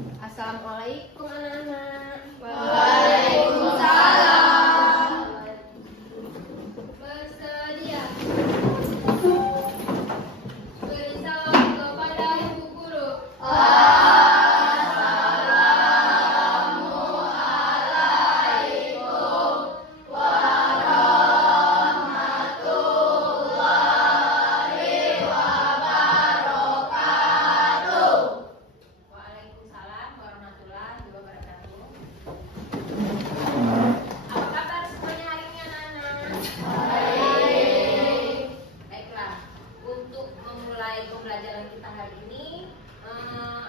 Assalamualaikum anak-anak. Waalaikumsalam. Bersedia. Beri salam kepada ibu guru. Assalamualaikum warahmatullahi wabarakatuh. Waalaikumsalam warahmatullahi wabarakatuh. Apa kabar semuanya hari ini anak-anak? Baik. Baiklah, untuk memulai pembelajaran kita hari ini,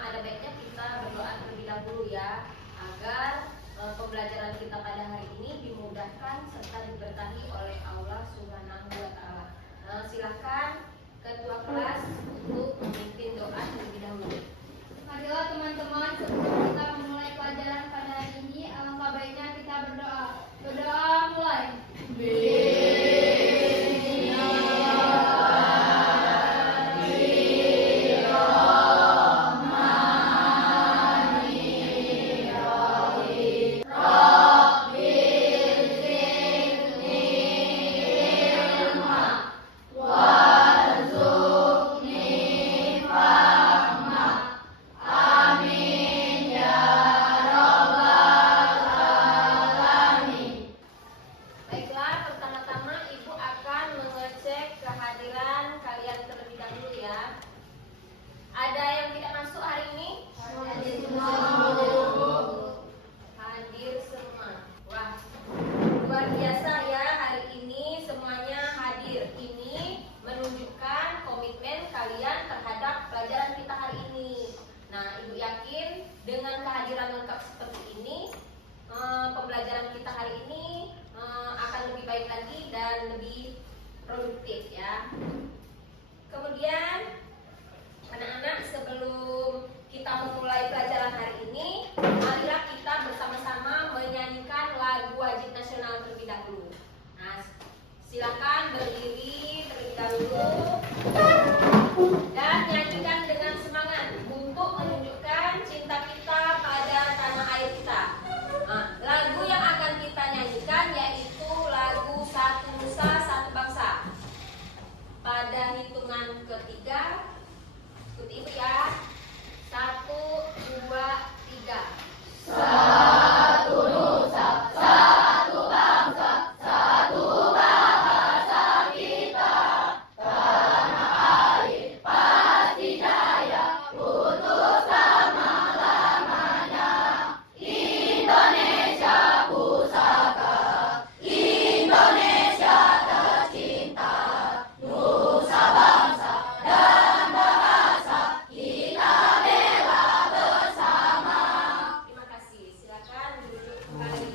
ada baiknya kita berdoa terlebih dahulu ya, agar pembelajaran kita pada hari ini dimudahkan serta diberkahi oleh Allah Subhanahu wa Ta'ala. Silakan ketua kelas untuk memimpin doa terlebih dahulu. Marilah teman-teman, sebelum kita memulai pelajaran pada hari ini, alangkah baiknya kita berdoa. Berdoa mulai. Amin ya rabbal alamin. Baiklah, pertama-tama Ibu akan mengecek kehadiran kalian terlebih dahulu ya. Ada yang tidak masuk hari ini? Hadir semua. Wah, luar biasa ya, hari ini semuanya hadir. Ini menunjukkan komitmen kalian terhadap pelajaran kita hari ini. Nah, Ibu yakin dengan kehadiran lengkap seperti ini, pembelajaran kita hari ini akan lebih baik lagi dan lebih produktif ya. Kemudian anak-anak, sebelum kita memulai pelajaran hari ini, marilah kita bersama-sama menyanyikan lagu wajib nasional terlebih dahulu. Nah, silakan berdiri terlebih dahulu dan nyanyikan dengan semangat untuk menunjukkan cinta kita pada tanah air kita. Nah, lagu yang akan kita nyanyikan yaitu lagu Satu Nusa Satu Bangsa. Pada hitungan ketiga, ikuti Ibu ya. 1, 2, 3. Satu nusa, satu bangsa, satu bahasa kita. Tanah air pasti jaya, utuh selama-lamanya. Indonesia pusaka, Indonesia tercinta. Nusa bangsa dan bahasa kita bela bersama. Terima kasih. Silakan duduk kembali.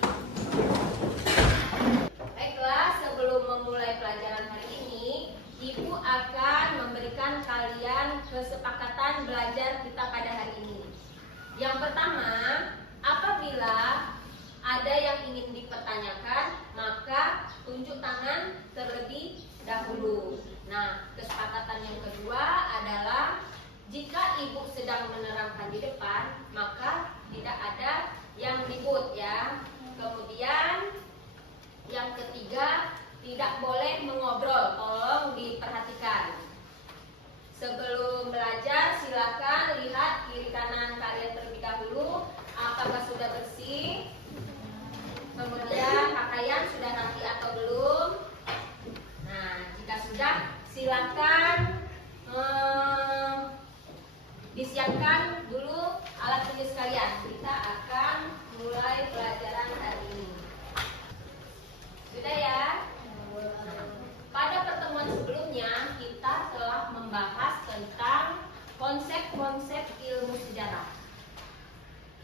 Baiklah, sebelum memulai pelajaran hari ini, Ibu akan memberikan kalian kesepakatan belajar kita pada hari ini. Yang pertama, apabila ada yang ingin dipertanyakan, maka tunjuk tangan terlebih dahulu. Nah, kesepakatan yang kedua adalah jika Ibu sedang menerangkan di depan, maka tidak ada yang ribut ya. Kemudian yang ketiga, tidak boleh mengobrol, tolong diperhatikan. Sebelum belajar, silakan lihat kiri kanan kalian terlebih dahulu, apakah sudah bersih. Kemudian pakaian sudah rapi atau belum. Nah, jika sudah, silakan disiapkan dulu alat tulis kalian. Kita akan mulai pelajaran hari ini. Sudah ya? Pada pertemuan sebelumnya kita telah membahas tentang konsep-konsep ilmu sejarah.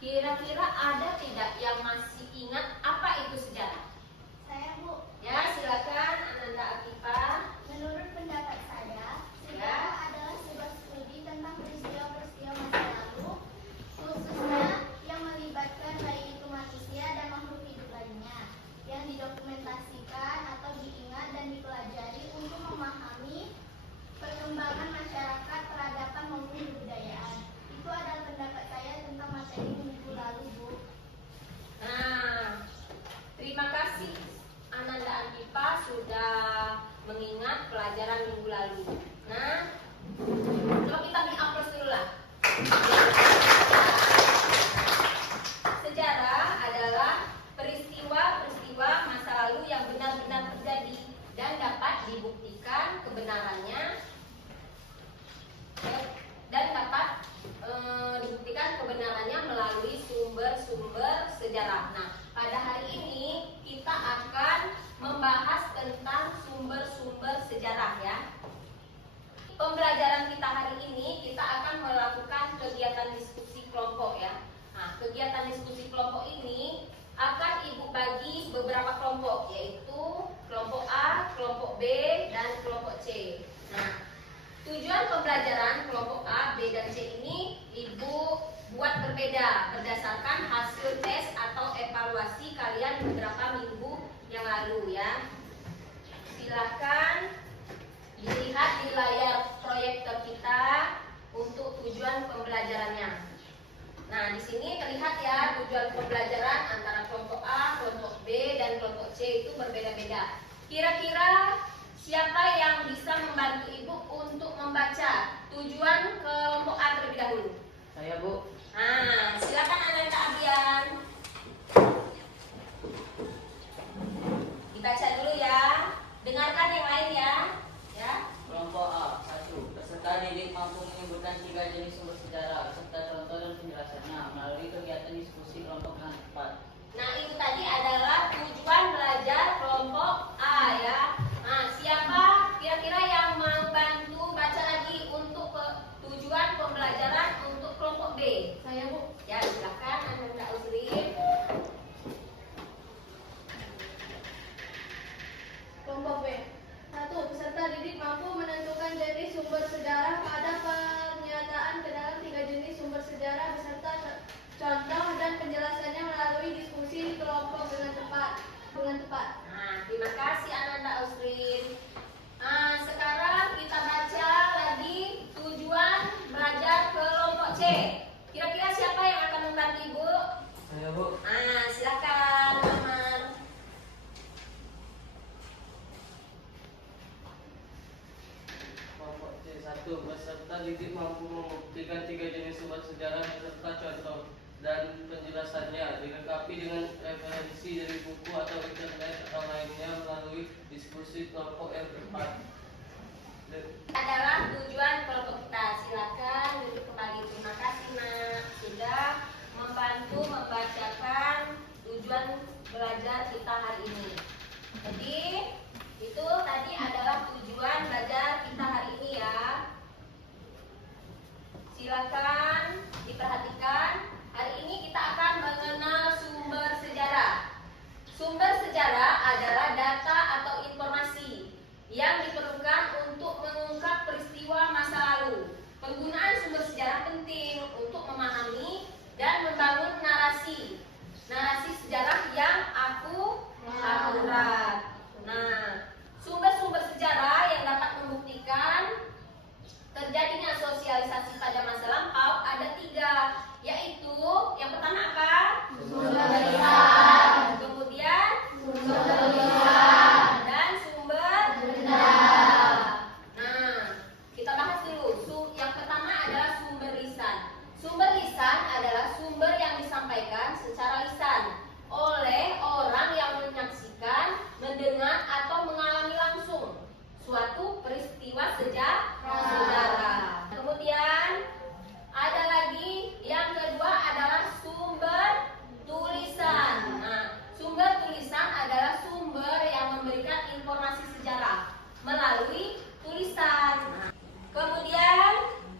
Kira-kira ada tidak yang masih ingat apa itu sejarah? Saya, Bu. Ya, silakan Ananda Akifah. Menurut pendapat saya, sejarah adalah sebuah studi tentang peristiwa-peristiwa masa lalu, khususnya yang melibatkan baik itu manusia dan makhluk hidup lainnya, yang didokumentasikan atau diingat dan dipelajari untuk memahami perkembangan masyarakat, peradaban maupun kebudayaan. Itu adalah pendapat saya tentang materi dan kelompok C. Nah, tujuan pembelajaran kelompok A, B, dan C ini Ibu buat berbeda berdasarkan hasil tes atau evaluasi kalian beberapa minggu yang lalu ya. Silahkan dilihat di layar proyektor kita untuk tujuan pembelajarannya. Nah, di sini terlihat ya tujuan pembelajaran antara kelompok A, kelompok B, dan kelompok C itu berbeda-beda. Kira-kira siapa yang bisa membantu Ibu untuk membaca tujuan kelompok A terlebih dahulu? Saya, Bu. Nah, silakan Ananda Abian. Dibaca dulu ya. Dengarkan yang lain ya. Ya. Kelompok A, 1. Peserta didik mampu menyebutkan 3 jenis sumber sejarah serta contoh dan penjelasannya melalui kegiatan diskusi kelompok dengan tepat. Nah, itu tadi adalah tujuan belajar kelompok A ya. Nah, siapa kira-kira yang mau bantu baca lagi untuk tujuan pembelajaran untuk kelompok B? Saya, Bu. Ya, silakan Ananda Uzrin. Kelompok B. 1. Peserta didik mampu menentukan jenis sumber sejarah pada pernyataan ke dalam 3 jenis sumber sejarah beserta contoh dan penjelasannya melalui diskusi kelompok dengan tepat. Nah, terima kasih Ananda Uzrin. Nah, sekarang kita baca lagi tujuan belajar kelompok C. Kira-kira siapa yang akan membantu Ibu? Saya, Bu. Nah, silakan Amar. Kelompok C, 1. Peserta didik mampu membuktikan 3 jenis sumber sejarah beserta contoh dan penjelasannya dilengkapi dengan referensi dari buku atau internet atau lainnya melalui diskusi kelompok yang tepat. Adalah tujuan kelompok kita. Silakan duduk kembali. Terima kasih Nak sudah membantu membacakan tujuan belajar kita hari ini. Jadi itu tadi adalah tujuan belajar kita hari ini ya. Silakan diperhatikan. Hari ini kita akan mengenal sumber sejarah. Sumber sejarah adalah data atau informasi yang diperlukan untuk mengungkap peristiwa masa lalu. Penggunaan sumber sejarah penting untuk memahami dan membangun narasi sejarah yang akurat. Nah, sumber-sumber sejarah yang dapat membuktikan terjadinya sosialisasi pada masa lampau ada 3, yaitu yang pertama apa? Sumber lisan. Kemudian Sumber lisan. dan sumber benda. Nah, kita bahas dulu. Yang pertama adalah sumber lisan. Sumber lisan adalah sumber yang disampaikan secara lisan oleh orang yang menyaksikan, mendengar atau mengalami langsung suatu peristiwa sejarah. Kemudian ada lagi yang kedua adalah sumber tulisan. Nah, sumber tulisan adalah sumber yang memberikan informasi sejarah melalui tulisan. Nah, kemudian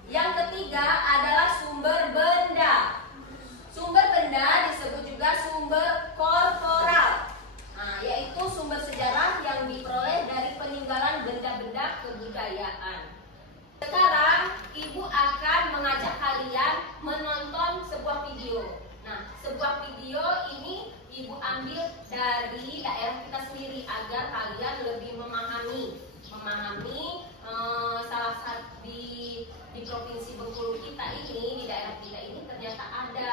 yang ketiga adalah sumber benda. Sumber benda disebut juga sumber korporal. Nah, yaitu sumber sejarah yang diperoleh dari peninggalan benda-benda kebudayaan. Sekarang Ibu akan mengajak kalian menonton sebuah video. Nah, sebuah video ini Ibu ambil dari daerah kita sendiri agar kalian lebih memahami salah satu di provinsi Bengkulu kita ini, di daerah kita ini ternyata ada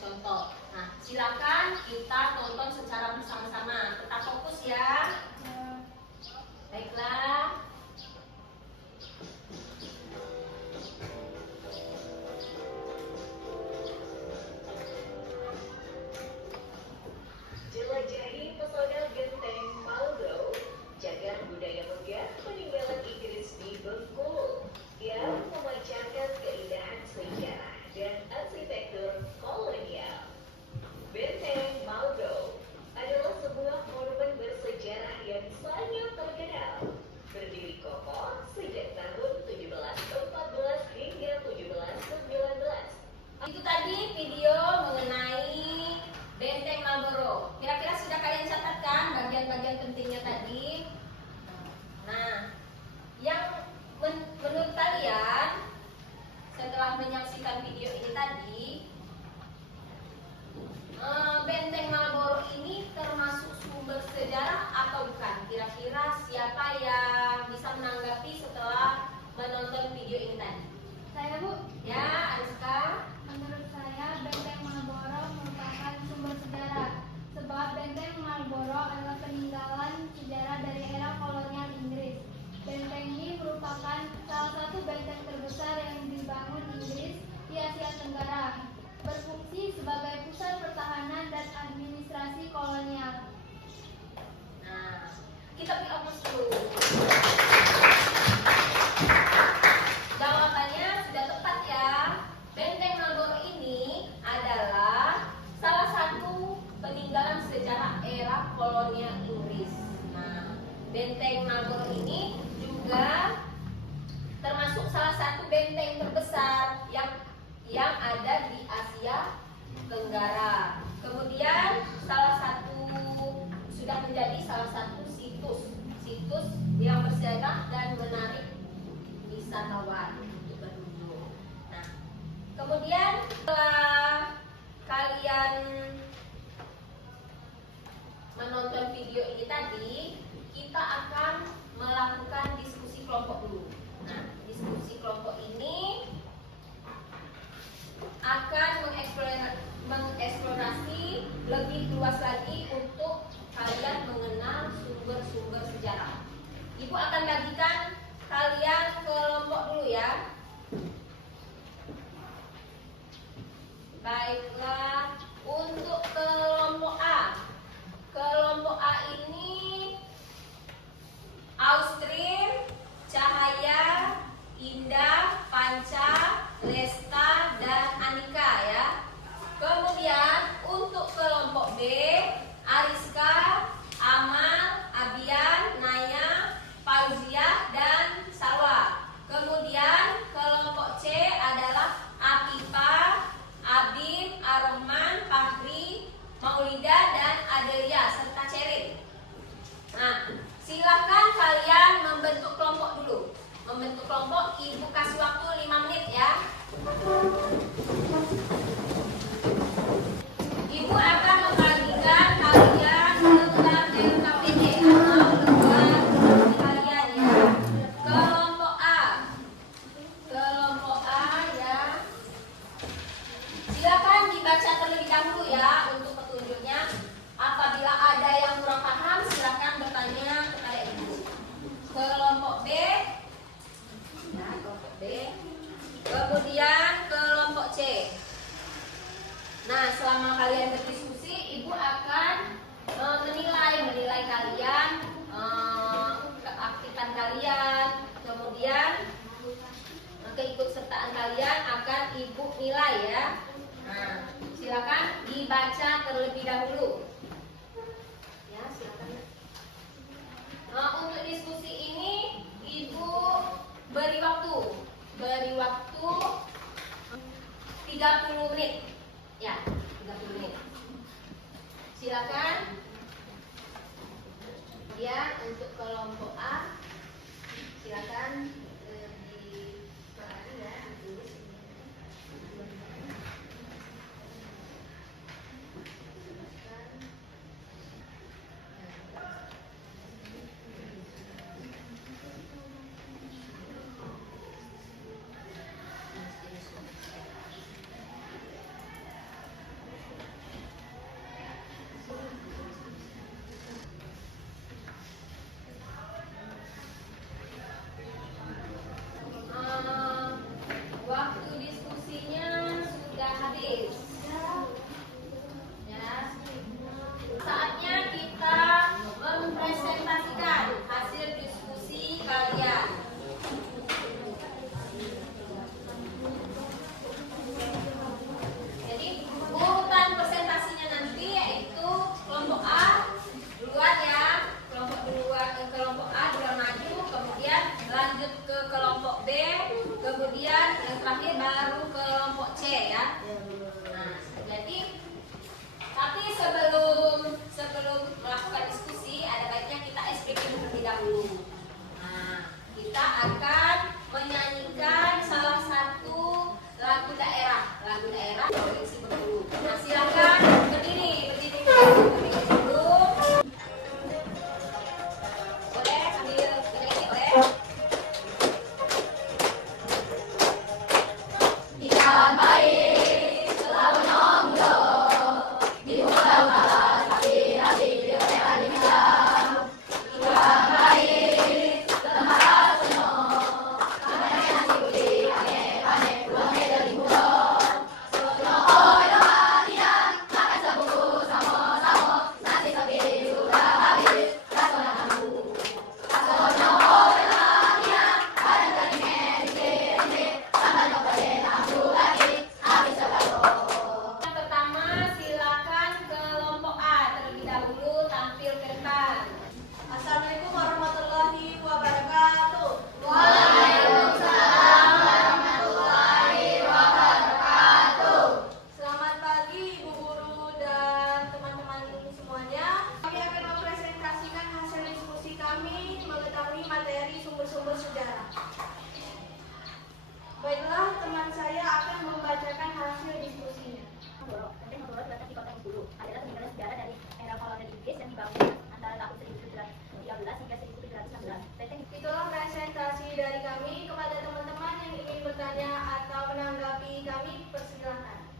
contoh. Nah, silakan kita tonton secara bersama-sama. Tetap fokus ya. Baiklah. Jelajahi pesona Genteng Maldo, jaga budaya megah peninggalan Inggris di Bengkulu yang memancarkan keindahan sejarah dan arsitektur kolonial. Benteng Maldo adalah sebuah monumen bersejarah yang sangat terkenal, setelah menyaksikan video ini tadi, Benteng Marlboro ini termasuk sumber sejarah atau bukan? Kira-kira siapa yang bisa menanggapi setelah menonton video ini tadi? Saya, Bu. Ya, Ariska. Menurut saya, Benteng Marlboro merupakan sumber sejarah. Sebab Benteng Marlboro adalah peninggalan sejarah dari era kolonial Inggris. Benteng ini merupakan salah satu benteng terbesar yang dibangun Inggris di Asia Tenggara. Berfungsi sebagai pusat pertahanan dan administrasi kolonial. Nah, kita beri aplaus dulu. Jawabannya sudah tepat ya. Benteng Marlboro ini adalah salah satu peninggalan sejarah era kolonial Inggris. Nah, Benteng Marlboro ini juga termasuk salah satu benteng terbesar yang ada di Asia Tenggara. Kemudian sudah menjadi salah satu situs yang bersejarah dan menarik wisatawan untuk berkunjung. Nah, kemudian setelah kalian menonton video ini tadi, kita akan melakukan diskusi kelompok dulu. Nah, diskusi kelompok ini akan mengeksplorasi lebih luas lagi untuk kalian mengenal sumber-sumber sejarah. Ibu akan bagikan kalian kelompok dulu ya. Baiklah, untuk kelompok A. Kelompok A ini Austrin, Cahaya, Indah, Panca, Lesta, dan Anika ya. Kemudian untuk kelompok B, Ariska, Amal, Abian, Naya, Fauzia, dan Salwa. Kemudian kelompok C adalah Afifa, Abid, Arman, Fahri, Maulida, dan Adelia, serta Cerin. Nah, silakan kalian membentuk kelompok dulu. Membentuk kelompok, ibu kasih waktu 5 menit ya. Ibu akan membagikan kalian lembar LKPD atau lembar kalian ya. Kelompok A. Kelompok A ya. Silakan dibaca terlebih dahulu ya untuk petunjuknya. Apabila ada yang kurang paham, silakan bertanya kepada ibu. Kelompok B. Ya, kelompok B. Kemudian kelompok C. Nah, selama kalian berdiskusi, ibu akan menilai kalian, keaktifan kalian, kemudian keikutsertaan kalian akan ibu nilai ya. Nah, silakan dibaca terlebih dahulu. Ya, silakan. Untuk diskusi ini, ibu beri waktu 30 menit. Ya, 30 menit. Silakan. Kemudian untuk kelompok A, silakan disuarakan ya, ditulis. kami persilakan.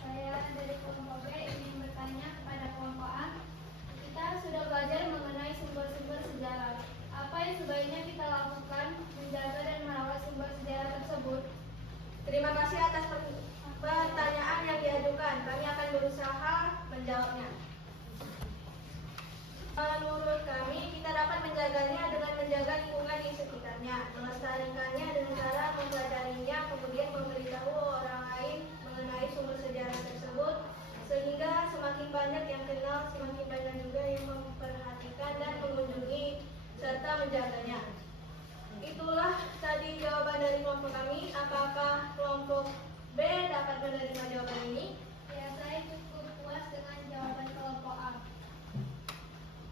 Saya dari kelompok B ingin bertanya kepada kelompok A. Kita sudah belajar mengenai sumber-sumber sejarah. Apa yang sebaiknya kita lakukan menjaga dan merawat sumber sejarah tersebut? Terima kasih atas pertanyaan yang diajukan. Kami akan berusaha menjawabnya. Menurut kami, kita dapat menjaganya dengan menjaga lingkungan di sekitarnya, melestarikannya dengan cara mempelajarinya, kemudian memberitahu orang lain mengenai sumber sejarah tersebut, sehingga semakin banyak yang kenal, semakin banyak juga yang memperhatikan dan mengunjungi serta menjaganya. Itulah tadi jawaban dari kelompok kami. Apakah kelompok B dapat menerima jawaban ini? Ya, saya cukup puas dengan jawaban kelompok A.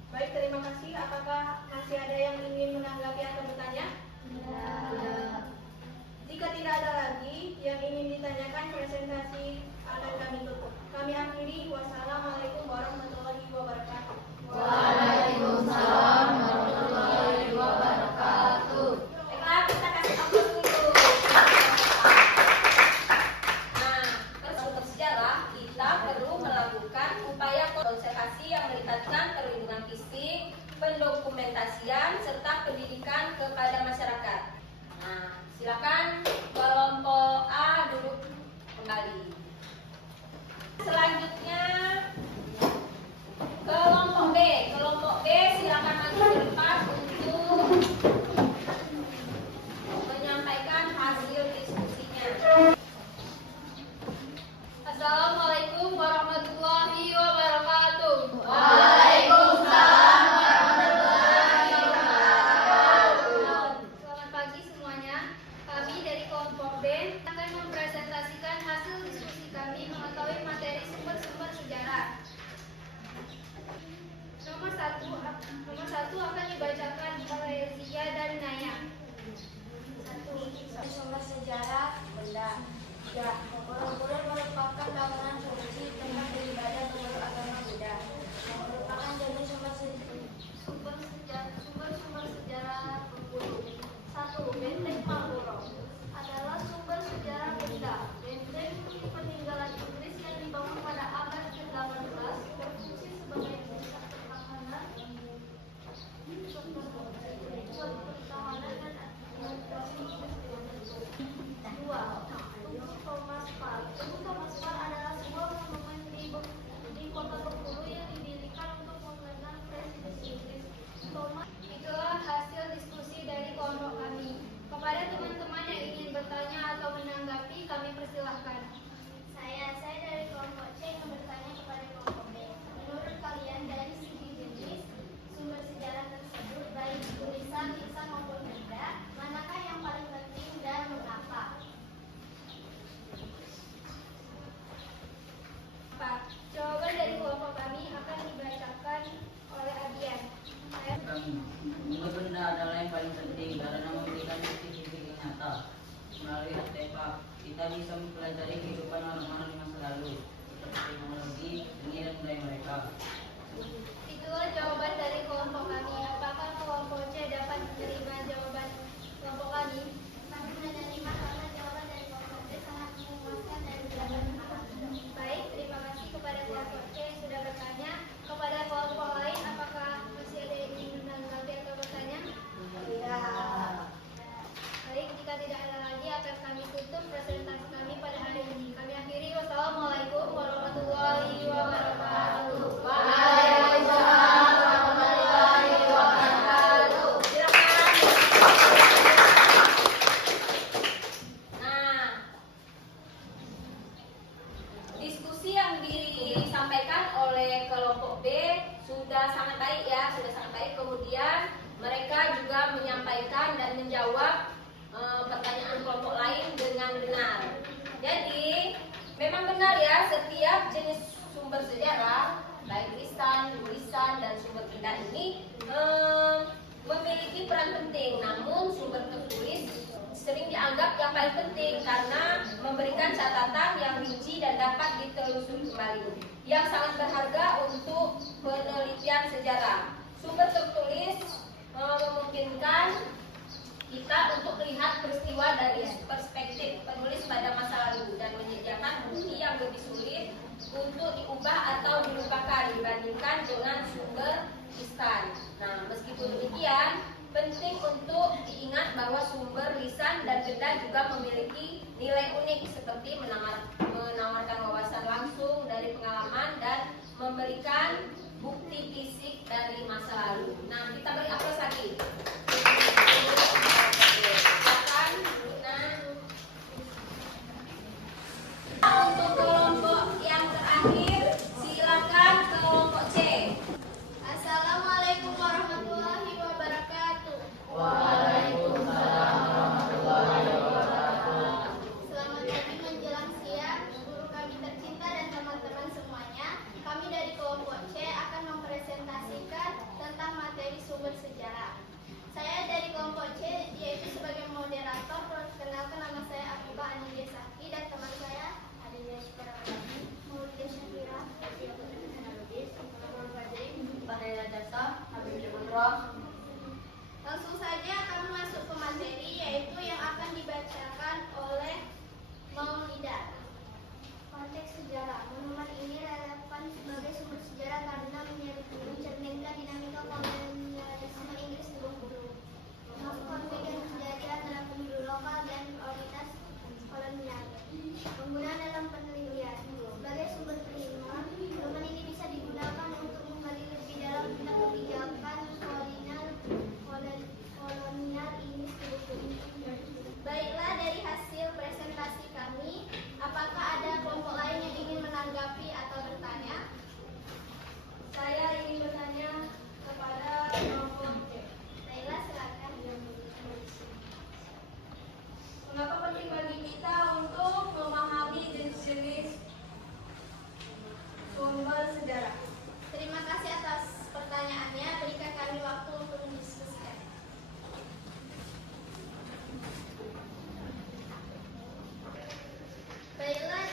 Baik, terima kasih. Apakah masih ada yang ingin menanggapi atau bertanya? Tidak. Jika tidak ada lagi yang ingin ditanyakan, presentasi akan kami tutup. Kami akhiri. Wassalamualaikum warahmatullahi wabarakatuh. Waalaikumsalam warahmatullahi wabarakatuh. Baiklah, kita kasih aplaus dulu. Nah, untuk sejarah kita perlu melakukan upaya konservasi yang melibatkan perlindungan fisik, pendokumentasian, serta pendidikan kepada masyarakat. Nah, silakan kelompok A duduk kembali. Selanjutnya kelompok B. Kelompok B silakan maju ke depan untuk menyampaikan hasil diskusinya. Assalamualaikum warahmatullahi wabarakatuh. Waalaikumsalam warahmatullahi wabarakatuh. Selamat pagi semuanya. Kami dari kelompok B akan mempresentasikan hasil diskusi kami mengetahui materi sumber-sumber sejarah. Nomor satu akan dibacakan oleh Zia dan Naya. 1. Sumber sejarah benda. 3. Borobudur merupakan bangunan suci tempat beribadah menurut agama Buddha. Yang merupakan jenis sumber sejarah Bengkulu. 1. Benteng Marlborough adalah sumber sejarah benda. Benteng peninggalan Inggris yang dibangun pada abad ke-18 berfungsi sebagai pusat pertahanan dan administrasi Inggris. 2. Tugu Thomas Park. Tugu Thomas Park adalah sebuah monumen di kota Bengkulu yang didirikan untuk mengenang Presiden Inggris Thomas. Itulah hasil diskusi dari kelompok kami. Kepada teman-teman yang ingin bertanya atau menanggapi, kami persilahkan. Saya dari kelompok C yang bertanya kepada kelompok B. Menurut kalian dari segi jenis sumber sejarah tersebut, baik tulisan, lisan maupun benda, manakah yang paling penting dan mengapa? Jawaban dari kelompok kami akan dibacakan oleh Adian. Sumber benda adalah yang paling penting karena memberikan bukti-bukti yang nyata. Melalui artefak, kita bisa mempelajari kehidupan orang-orang di masa lalu, seperti teknologi, seni dan budaya mereka. Itulah jawaban dari kelompok kami. Apakah kelompok C dapat menerima jawaban kelompok kami? Kami menerima karena jawaban dari kelompok B sangat memuaskan dan dapat dipahami. Baik, terima kasih kepada kelompok C yang sudah bertanya. Kepada kelompok lain, apakah masih ada yang ingin menanggapi atau bertanya? Tidak. Baik, jika tidak ada lagi akan kami tutup presentasi kami pada hari ini. Kami akhiri. Wassalamualaikum warahmatullahi wabarakatuh. Waalaikumsalam warahmatullahi wabarakatuh. Silakan. Nah, diskusi yang disampaikan oleh kelompok B sudah sangat baik ya, sudah sangat baik. Kemudian mereka juga menyampaikan dan menjawab pertanyaan kelompok lain dengan benar. Jadi memang benar ya, setiap jenis sumber sejarah, baik lisan, tulisan, dan sumber benda ini memiliki peran penting. Namun sumber tertulis sering dianggap yang paling penting karena memberikan catatan yang rinci dan dapat ditelusuri kembali, yang sangat berharga untuk penelitian sejarah. Sumber tertulis memungkinkan kita untuk melihat peristiwa dari perspektif penulis pada masa Nah, kita beri aplaus lagi. Silakan, Luna. Untuk kelompok yang terakhir, silakan kelompok C. Assalamualaikum warahmatullahi wabarakatuh. Selamat pagi menjelang siang, guru kami tercinta dan teman-teman semuanya. Kami dari kelompok C akan mempresentasikan tentang materi sumber sejarah. Saya dari kelompok C, yaitu sebagai moderator. Perkenalkan, nama saya Afifah Anindya Saki dan teman saya Aditya Syukurawati, Maulida Syafira, Langsung saja kami masuk ke materi, yaitu yang akan dibacakan oleh Maulida. Konteks sejarah. Monumen ini relevan sebagai sumber sejarah karena mencerminkan dinamika kolonialisme Inggris di Bengkulu, konflik yang terjadi antara penduduk lokal dan otoritas kolonial. Penggunaan dalam penelitian. Sebagai sumber primer, monumen ini bisa digunakan untuk menggali lebih dalam tentang kebijakan kolonial Inggris di Bengkulu. Baiklah, dari hasil presentasi kami, apakah ada kelompok lain yang ingin menanggapi atau bertanya? Saya ingin bertanya kepada kelompok C. Baiklah, silakan. Mengapa penting bagi kita untuk memahami jenis-jenis sumber sejarah? Terima kasih atas pertanyaannya. Berikan kami waktu untuk mendiskusikan. Baiklah,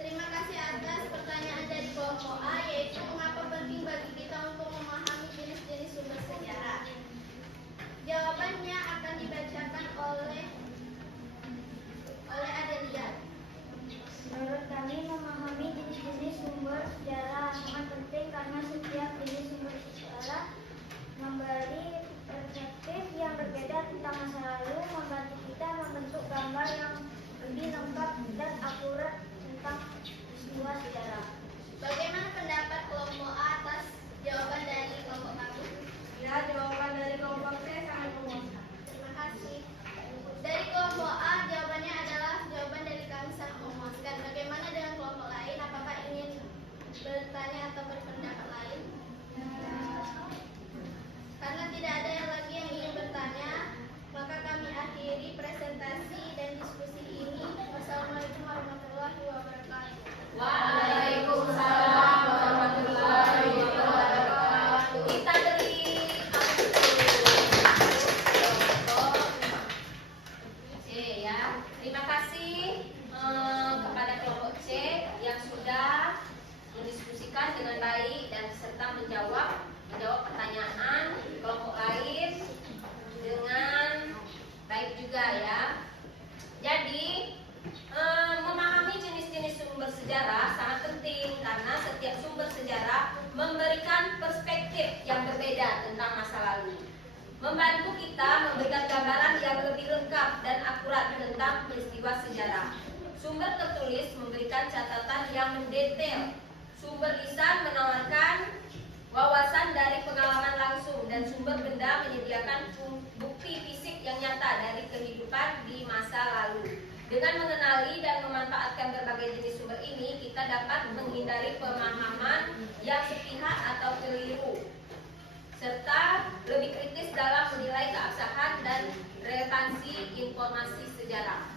terima kasih atas pertanyaan dari kelompok A, yaitu mengapa penting bagi kita untuk memahami jenis-jenis sumber sejarah. Jawabannya akan dibacakan oleh Adelia. Menurut kami, memahami jenis-jenis sumber sejarah sangat penting karena setiap jenis sumber sejarah memberi perspektif yang berbeda tentang masa lalu, membantu kita membentuk gambar yang lebih lengkap dan akurat tentang peristiwa sejarah. Bagaimana pendapat kelompok A atas jawaban dari kelompok kami? Ya, jawaban dari kelompok C sangat memuaskan. Terima kasih. Dari kelompok A, jawabannya adalah jawaban dari kami sangat memuaskan. Bagaimana dengan kelompok lain? Apakah ingin bertanya atau berpendapat lain? Karena tidak ada yang lagi yang ingin bertanya, maka kami akhiri presentasi dan diskusi ini. Wassalamualaikum warahmatullahi wabarakatuh. Waalaikumsalam warahmatullahi wabarakatuh. Kita beri C ya. Terima kasih kepada kelompok C yang sudah mendiskusikan dengan baik dan serta menjawab pertanyaan kelompok lain dengan baik juga ya. Jadi memahami jenis-jenis sumber sejarah sangat penting karena setiap sumber sejarah memberikan perspektif yang berbeda tentang masa lalu, membantu kita memberikan gambaran yang lebih lengkap dan akurat tentang peristiwa sejarah. Sumber tertulis memberikan catatan yang mendetail, sumber lisan menawarkan wawasan dari pengalaman langsung, dan sumber benda menyediakan bukti fisik yang nyata dari kehidupan di masa lalu. Dengan mengenali dan memanfaatkan berbagai jenis sumber ini, kita dapat menghindari pemahaman yang sepihak atau keliru, serta lebih kritis dalam menilai keabsahan dan relevansi informasi sejarah.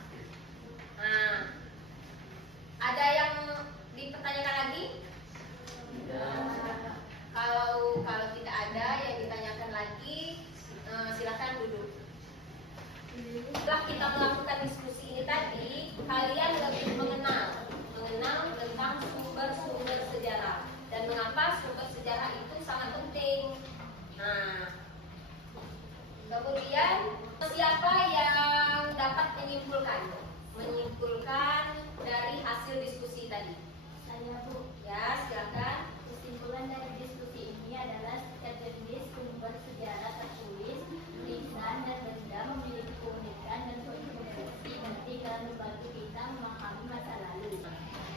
Nah, ada yang dipertanyakan lagi? Kalau tidak ada yang ditanyakan lagi, silakan duduk. Setelah kita melakukan diskusi ini tadi, kalian lebih mengenal tentang sumber-sumber sejarah dan mengapa sumber sejarah itu sangat penting. Nah, kemudian siapa yang dapat menyimpulkan dari hasil diskusi tadi? Saya, Bu. Ya, silakan. Kesimpulan dari diskusi ini adalah setiap jenis sumber sejarah tertulis, lisan, dan benda memiliki keunikan dan konsekuensi penting dalam membantu kita memahami masa lalu.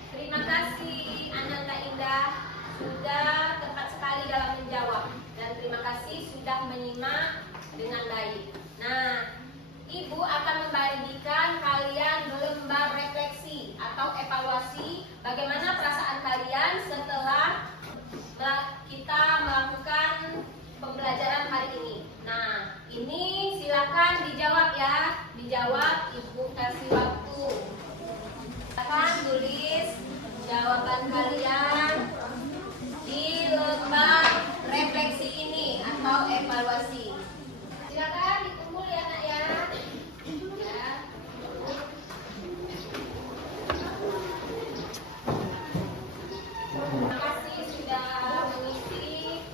Terima kasih Ananta Indah sudah tepat sekali dalam menjawab, dan terima kasih sudah evaluasi bagaimana perasaan kalian setelah kita melakukan pembelajaran hari ini. Nah, ini silakan dijawab ya. Dijawab, Ibu kasih waktu. Silakan tulis jawaban kalian di lembar refleksi ini atau evaluasi. Silakan dikumpul ya nak ya. Ya. Terima kasih sudah mengisi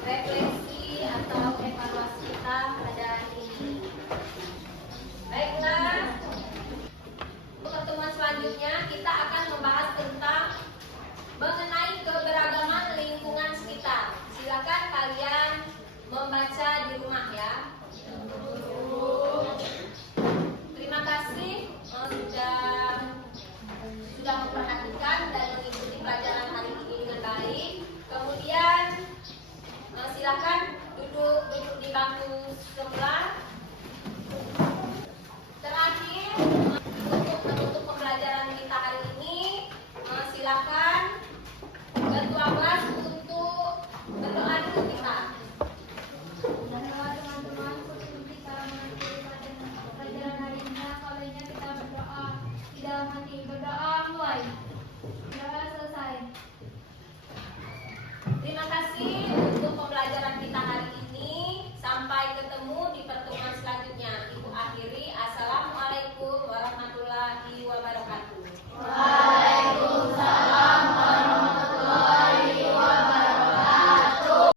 refleksi atau evaluasi kita pada hari ini. Baiklah, untuk pertemuan selanjutnya